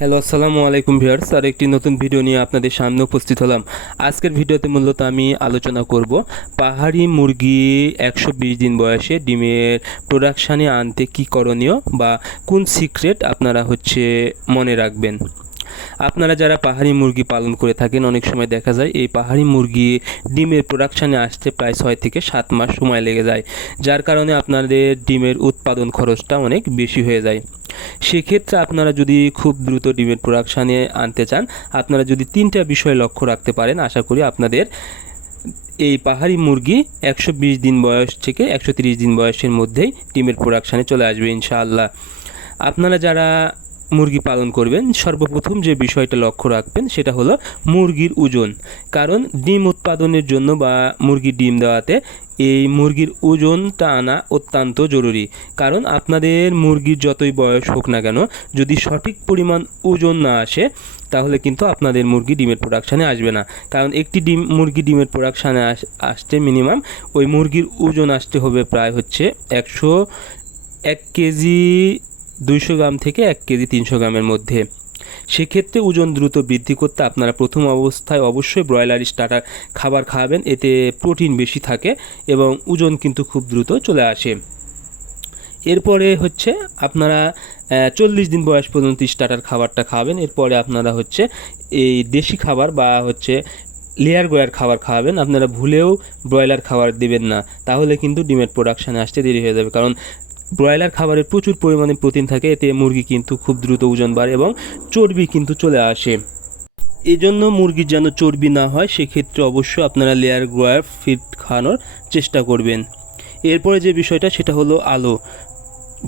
Hello, আসসালামু আলাইকুম viewers. আর একটি নতুন ভিডিও নিয়ে আপনাদের সামনে উপস্থিত হলাম। আজকের ভিডিওতে মূলত আমি আলোচনা করব পাহাড়ি মুরগি 120 দিন বয়সে ডিমের প্রোডাকশানে আনতে কী করণীয় বা কোন সিক্রেট আপনারা মনে রাখবেন। আপনারা যারা পাহাড়ি মুরগি পালন করে থাকেন, অনেক সময় দেখা যায় এই পাহাড়ি মুরগি ডিমের প্রোডাকশানে আসতে প্রায় 6 থেকে 7 মাস সময় লেগে যায়, যার কারণে আপনাদের ডিমের উৎপাদন খরচটা অনেক বেশি হয়ে যায়। সেক্ষেত্রে আপনারা যদি খুব দ্রুত ডিমের প্রোডাকশানে আনতে চান, আপনারা যদি 3টা বিষয় লক্ষ্য রাখতে পারেন, আশা করি আপনাদের এই পাহাড়ি মুরগি 120 দিন বয়স থেকে 130 দিন বয়সের মধ্যেই ডিমের প্রোডাকশানে চলে আসবে ইনশাআল্লাহ। আপনারা যারা মুরগি পালন করবেন, সর্বপ্রথম যে বিষয়টা লক্ষ্য রাখবেন সেটা হলো মুরগির ওজন। কারণ ডিম উৎপাদনের জন্য বা মুরগির ডিম দেওয়াতে এই মুরগির ওজনটা আনা অত্যন্ত জরুরি। কারণ আপনাদের মুরগির যতই বয়স হোক না কেন, যদি সঠিক পরিমাণ ওজন না আসে তাহলে কিন্তু আপনাদের মুরগি ডিমের প্রোডাকশানে আসবে না। কারণ একটি মুরগি ডিমের প্রোডাকশানে আসতে মিনিমাম ওই মুরগির ওজন আসতে হবে প্রায় 1 কেজি 200 গ্রাম থেকে 1 কেজি 300 গ্রামের মধ্যে। সেক্ষেত্রে ওজন দ্রুত বৃদ্ধি করতে আপনারা প্রথম অবস্থায় অবশ্যই ব্রয়লার স্টার্টার খাবার খাওয়াবেন, এতে প্রোটিন বেশি থাকে এবং ওজন কিন্তু খুব দ্রুত চলে আসে। এরপরে আপনারা 40 দিন বয়স পর্যন্ত স্টার্টার খাবারটা খাওয়াবেন। এরপরে আপনারা এই দেশি খাবার বা লেয়ার গয়ার খাবার খাওয়াবেন। আপনারা ভুলেও ব্রয়লার খাবার দেবেন না, তাহলে কিন্তু ডিমের প্রোডাকশানে আসতে দেরি হয়ে যাবে। কারণ ব্রয়লার খাবারে প্রচুর পরিমাণে প্রোটিন থাকে, এতে মুরগি কিন্তু খুব দ্রুত ওজন বাড়ে এবং চর্বি কিন্তু চলে আসে। এজন্য মুরগির যেন চর্বি না হয়, সেক্ষেত্রে অবশ্যই আপনারা লেয়ার গয়ার ফিড খাওয়ানোর চেষ্টা করবেন। এরপরে যে বিষয়টা সেটা হলো আলো।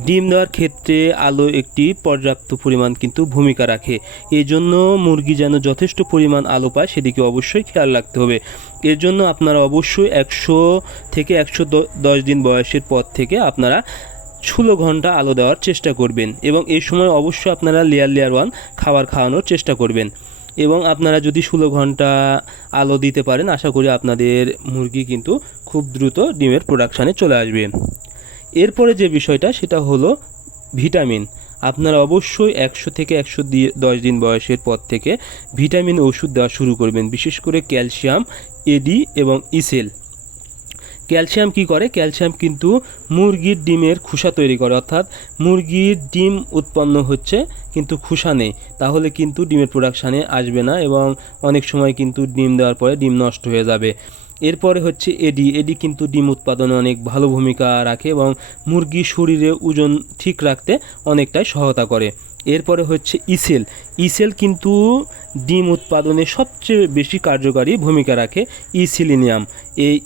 ডিম দেওয়ার ক্ষেত্রে আলো একটি পর্যাপ্ত পরিমাণ কিন্তু ভূমিকা রাখে। এই জন্য মুরগি যেন যথেষ্ট পরিমাণ আলো পায় সেদিকে অবশ্যই খেয়াল রাখতে হবে। এর জন্য আপনারা অবশ্যই 100 থেকে 110 দিন বয়সের পর থেকে আপনারা 16 ঘন্টা আলো দেওয়ার চেষ্টা করবেন এবং এই সময় অবশ্যই আপনারা লেয়ার 1 খাবার খাওয়ানোর চেষ্টা করবেন। এবং আপনারা যদি 16 ঘন্টা আলো দিতে পারেন, আশা করি আপনাদের মুরগি কিন্তু খুব দ্রুত ডিমের প্রোডাকশানে চলে আসবে। এরপরে যে বিষয়টা সেটা হলো ভিটামিন। আপনারা অবশ্যই 100 থেকে 110 দিন বয়সের পর থেকে ভিটামিন ওষুধ দেওয়া শুরু করবেন, বিশেষ করে ক্যালসিয়াম, এডি এবং ইসেল। ক্যালসিয়াম কি করে? ক্যালসিয়াম কিন্তু মুরগির ডিমের খোসা তৈরি করে, অর্থাৎ মুরগির ডিম উৎপন্ন হচ্ছে কিন্তু খোসা নেই, তাহলে কিন্তু ডিমের প্রোডাকশানে আসবে না এবং অনেক সময় কিন্তু ডিম দেওয়ার পরে ডিম নষ্ট হয়ে যাবে। এরপরে এডি কিন্তু ডিম উৎপাদনে অনেক ভালো ভূমিকা রাখে এবং মুরগির শরীরে ওজন ঠিক রাখতে অনেকটাই সহায়তা করে। এরপরে ইসেল কিন্তু ডিম উৎপাদনে সবচেয়ে বেশি কার্যকারী ভূমিকা রাখে। ইসিলিনিয়াম, এই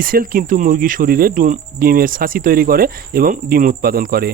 ইসেল কিন্তু মুরগির শরীরে ডিমের ছাঁচি তৈরি করে এবং ডিম উৎপাদন করে।